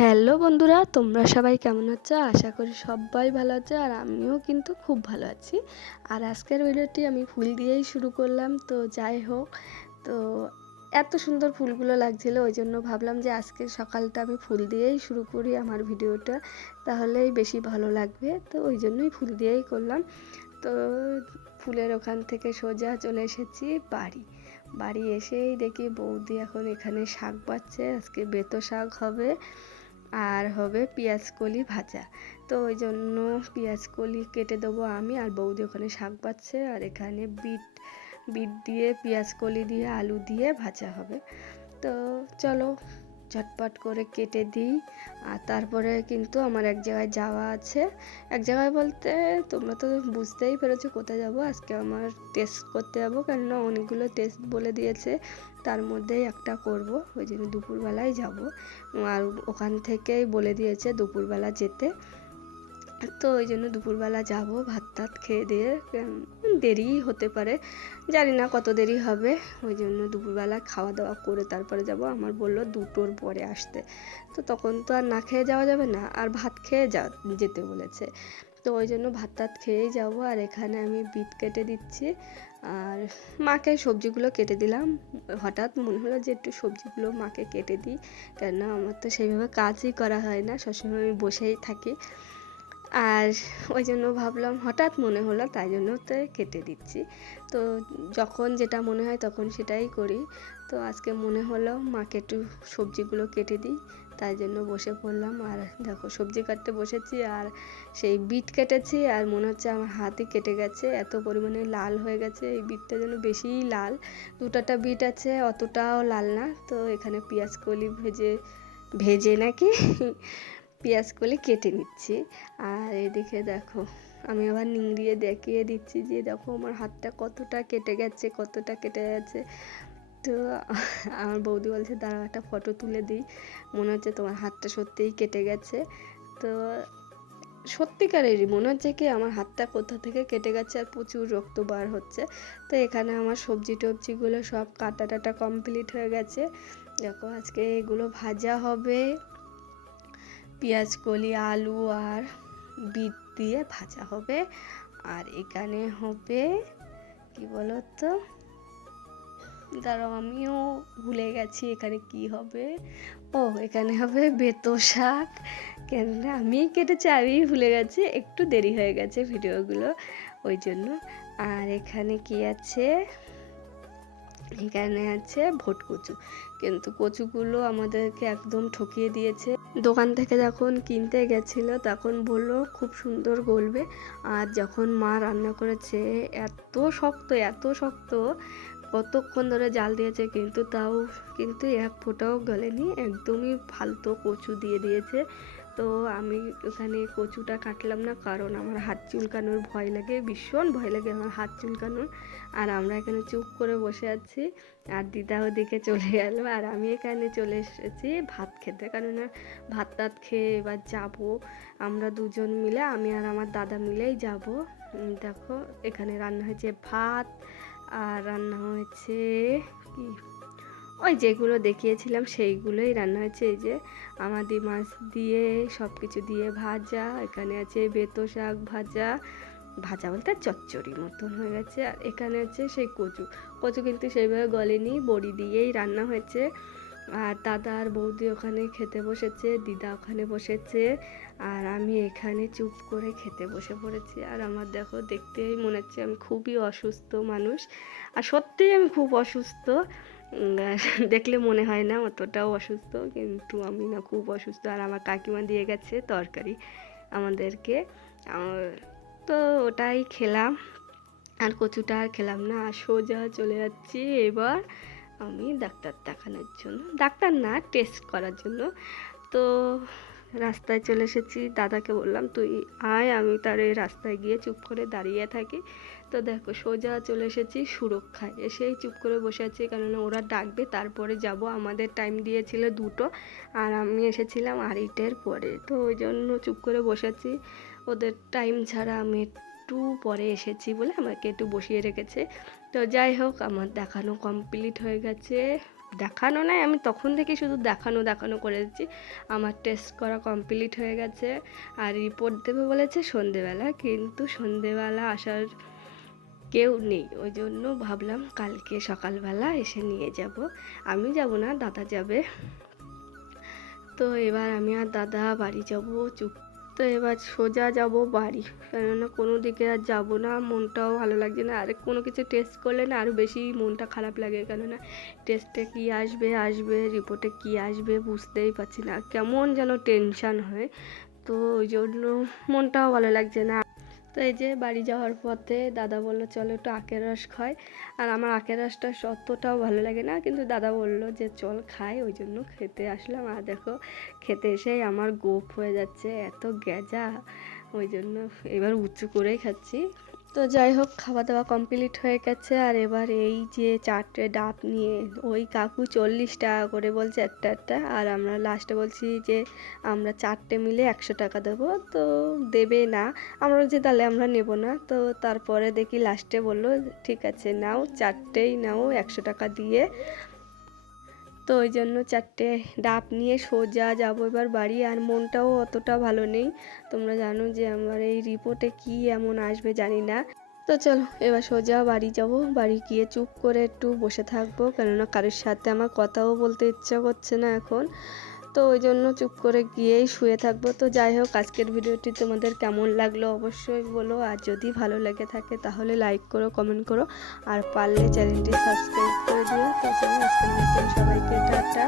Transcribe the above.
Hello বন্ধুরা, তোমরা সবাই কেমন আছো? আশা করি সবাই ভালো আছো আর আমিও কিন্তু খুব ভালো আছি। আর আজকের ভিডিওটি আমি ফুল দিয়েই শুরু করলাম, তো যাই হোক, তো এত সুন্দর ফুলগুলো লাগছিল, ওই জন্য ভাবলাম যে আজকের সকালটা আমি ফুল দিয়েই শুরু করি আমার ভিডিওটা, তাহলেই বেশি ভালো লাগবে, তো ওই জন্যই ফুল দিয়েই করলাম। তো ফুলের ওখান থেকে সোজা চলে এসেছি বাড়ি। বাড়ি এসেই দেখি বৌদি এখন এখানে শাক বাচ্ছে, আজকে বেতো শাক হবে। আর হবে কলি ভাজা। তো ওই জন্য কলি কেটে দেবো আমি, আর বৌদি ওখানে শাক পাচ্ছে আর এখানে বিট বিট দিয়ে কলি দিয়ে, আলু দিয়ে ভাজা হবে। তো চলো ঝটপট করে কেটে দিই। আর তারপরে কিন্তু আমার এক জায়গায় যাওয়া আছে। এক জায়গায় বলতে তোমরা তো বুঝতেই পেরেছ কোথায় যাব। আজকে আমার টেস্ট করতে যাব। কেননা অনেকগুলো টেস্ট বলে দিয়েছে। তার মধ্যেই একটা করব। ওই জন্য দুপুরবেলায় যাব। আর ওখান থেকেই বলে দিয়েছে দুপুরবেলা যেতে। তো ওই জন্য দুপুরবেলা যাব, ভাত টাত খেয়ে দিয়ে দেরি হতে পারে। জানি না কত দেরি হবে। ওই জন্য দুপুরবেলা খাওয়া দাওয়া করে তারপরে যাব। আমার বলল দুটোর পরে আসতে। তো তখন তো আর না খেয়ে যাওয়া যাবে না, আর ভাত খেয়ে যা, যেতে বলেছে। তো ওই জন্য ভাত টাত খেয়েই যাব, আর এখানে আমি বিট কেটে দিচ্ছি। আর মাকে সবজিগুলো কেটে দিলাম। হঠাৎ মনে হলো যে একটু সবজিগুলো মাকে কেটে দিই। কেননা আমার তো সেইভাবে কাজই করা হয় না, সবসময় আমি বসেই থাকি। আর ওই জন্য ভাবলাম হঠাৎ মনে হলো তাই জন্য তো কেটে দিচ্ছি। তো যখন যেটা মনে হয় তখন সেটাই করি। তো আজকে মনে হলো মাকে একটু সবজিগুলো কেটে দিই, তাই জন্য বসে পড়লাম। আর দেখো সবজি কাটতে বসেছি আর সেই বিট কেটেছি আর মনে হচ্ছে আমার হাতই কেটে গেছে, এত পরিমাণে লাল হয়ে গেছে। এই বিটটা যেন বেশিই লাল, দুটাটা বিট আছে, অতটাও লাল না। তো এখানে পেঁয়াজ কলি ভেজে ভেজে নাকি? পেঁয়াজ কলি কেটে নিচ্ছি। আর এদিকে দেখো, আমি আবার নিংড়িয়ে দেখিয়ে দিচ্ছি যে দেখো আমার হাতটা কতটা কেটে গেছে, কতটা কেটে গেছে। তো আমার বৌদি বলছে, দাঁড়াও, একটা ফটো তুলে দিই। মনে হচ্ছে তোমার হাতটা সত্যিই কেটে গেছে। তো সত্যিকারেরই মনে হচ্ছে কি আমার হাতটা কোথা থেকে কেটে গেছে আর প্রচুর রক্ত বার হচ্ছে। তো এখানে আমার সবজি টবজিগুলো সব কাটা টাটা কমপ্লিট হয়ে গেছে। দেখো আজকে এগুলো ভাজা হবে। পেঁয়াজ, কলি, আলু আর বিট দিয়ে ভাজা হবে। আর এখানে হবে, কি বলো তো দাঁড়াও, আমিও ভুলে গেছি এখানে কি হবে। ও, এখানে হবে বেতো শাক। কেন আমি কেটেছি আমি ভুলে গেছি, একটু দেরি হয়ে গেছে ভিডিওগুলো, ওই জন্য। আর এখানে কি আছে? এখানে আছে ভোট কচু। কিন্তু কচুগুলো আমাদেরকে একদম ঠকিয়ে দিয়েছে। দোকান থেকে যখন কিনতে গেছিল, তখন বলল, খুব সুন্দর গলবে। আর যখন মা রান্না করেছে, এত শক্ত এত শক্ত কতক্ষণ ধরে জাল দিয়েছে কিন্তু তাও কিন্তু এক ফোঁটাও গলেনি, একদমই ফালতু কচু দিয়ে দিয়েছে। তো আমি ওখানে কচুটা কাটলাম না, কারণ আমার হাত চুলকানোর ভয় লাগে, ভীষণ ভয় লাগে আমার হাত চুলকানোর। আর আমরা এখানে চুপ করে বসে আছি, আর দিদা ওদিকে চলে গেল, আর আমি এখানে চলে এসেছি ভাত খেতে। কারণ ভাত টাত খেয়ে এবার যাব, আমরা দুজন মিলে, আমি আর আমার দাদা মিলেই যাব। দেখো, এখানে রান্না হয়েছে ভাত আর রান্না হয়েছে কি? ওই যেগুলো দেখিয়েছিলাম, সেইগুলোই রান্না হয়েছে। এই যে আমাদের মাছ দিয়ে সব কিছু দিয়ে ভাজা, এখানে আছে বেতো শাক ভাজা ভাজা বলতে চচ্চড়ি মতন হয়ে গেছে। আর এখানে হচ্ছে সেই কচু। কচু কিন্তু সেইভাবে গলেনি, বড়ি দিয়েই রান্না হয়েছে। আর দাদা আর বৌদি ওখানে খেতে বসেছে, দিদা ওখানে বসেছে, আর আমি এখানে চুপ করে খেতে বসে পড়েছি। আর আমার দেখো, দেখতেই মনে হচ্ছে আমি খুবই অসুস্থ মানুষ। আর সত্যিই আমি খুব অসুস্থ। দেখলে মনে হয় না অতটাও অসুস্থ, কিন্তু আমি না খুব অসুস্থ। আর আমার কাকিমা দিয়ে গেছে তরকারি আমাদেরকে। তো ওটাই খেলাম। আর কচুটা আর খেলাম না সোজা চলে যাচ্ছি এবার। আমি ডাক্তার দেখানোর জন্য, ডাক্তার না টেস্ট করার জন্য। তো রাস্তায় চলে এসেছি, দাদাকে বললাম, তুই আয়, আমি তার এই রাস্তায় গিয়ে চুপ করে দাঁড়িয়ে থাকি। তো দেখো, সোজা চলে এসেছি সুরক্ষায়। এসেই চুপ করে বসে আছি, কেননা ওরা ডাকবে, তারপরে যাব। আমাদের টাইম দিয়েছিল দুটো, আর আমি এসেছিলাম আড়াইটের পরে। তো ওই জন্য চুপ করে বসে আছি। ওদের টাইম ছাড়া আমি একটু পরে এসেছি বলে আমাকে একটু বসিয়ে রেখেছে। তো যাই হোক, আমার দেখানো কমপ্লিট হয়ে গেছে। দেখানো নাই, আমি তখন থেকে শুধু দেখানো দেখানো করে দিচ্ছি আমার টেস্ট করা কমপ্লিট হয়ে গেছে। আর রিপোর্ট দেবে বলেছে সন্ধেবেলা, কিন্তু সন্ধেবেলা আসার কেউ নেই। ওই জন্য ভাবলাম কালকে সকালবেলা এসে নিয়ে যাব। আমি যাব না, দাদা যাবে। তো এবার আমি আর দাদা বাড়ি যাব চুপ তো এবার সোজা যাব বাড়ি। কেননা কোনো দিকে আর যাব না, মনটাও ভালো লাগছে না। আর কোনো কিছু টেস্ট করলে না আরও বেশি মনটা খারাপ লাগে। কেননা টেস্টে কী আসবে আসবে রিপোর্টে কী আসবে বুঝতেই পারছি না। কেমন যেন টেনশান হয়। তো ওই জন্য মনটাও ভালো লাগছে না। তো এই যে বাড়ি যাওয়ার পথে দাদা বলল, চলো একটু আখের রস খাই। আর আমার আখের রসটা সত্যটাও ভালো লাগে না, কিন্তু দাদা বলল যে, চল খাই। ওই জন্য খেতে আসলাম। আর দেখো, খেতে এসেই আমার গোপ হয়ে যাচ্ছে, এত গেজা ওই জন্য এবার উঁচু করেই খাচ্ছি। তো যাই হোক খাওয়া দাওয়া কমপ্লিট হয়ে গেছে। আর এবার এই যে চারটে ডাব নিয়ে, ওই কাকু চল্লিশ টাকা করে বলছে একটা একটা। আর আমরা লাস্টে বলছি যে, আমরা চারটে মিলে একশো টাকা দেবো। তো দেবে না। আমরা বলছি, তাহলে আমরা নেব না। তো তারপরে দেখি লাস্টে বলল, ঠিক আছে, নাও, চারটেই নাও একশো টাকা দিয়ে। তো ওই জন্য চারটে ডাব নিয়ে সোজা যাব এবার বাড়ি, আর মনটাও অতটা ভালো নেই। তোমরা জানো যে আমার এই রিপোর্টে কি এমন আসবে জানি না। তো চলো, এবার সোজা বাড়ি যাব। বাড়ি গিয়ে চুপ করে একটু বসে থাকব, কেননা কারোর সাথে আমার কথাও বলতে ইচ্ছা করছে না এখন। তো ওই জন্য চুপ করে গিয়েই শুয়ে থাকব। তো যাই হোক, আজকের ভিডিওটি তোমাদের কেমন লাগল অবশ্যই বলো। আর যদি ভালো লেগে থাকে তাহলে লাইক করো কমেন্ট করো। আর পারলে চ্যানেলটি সাবস্ক্রাইব করে দিও। তো আজকের সবাইকে টাটা।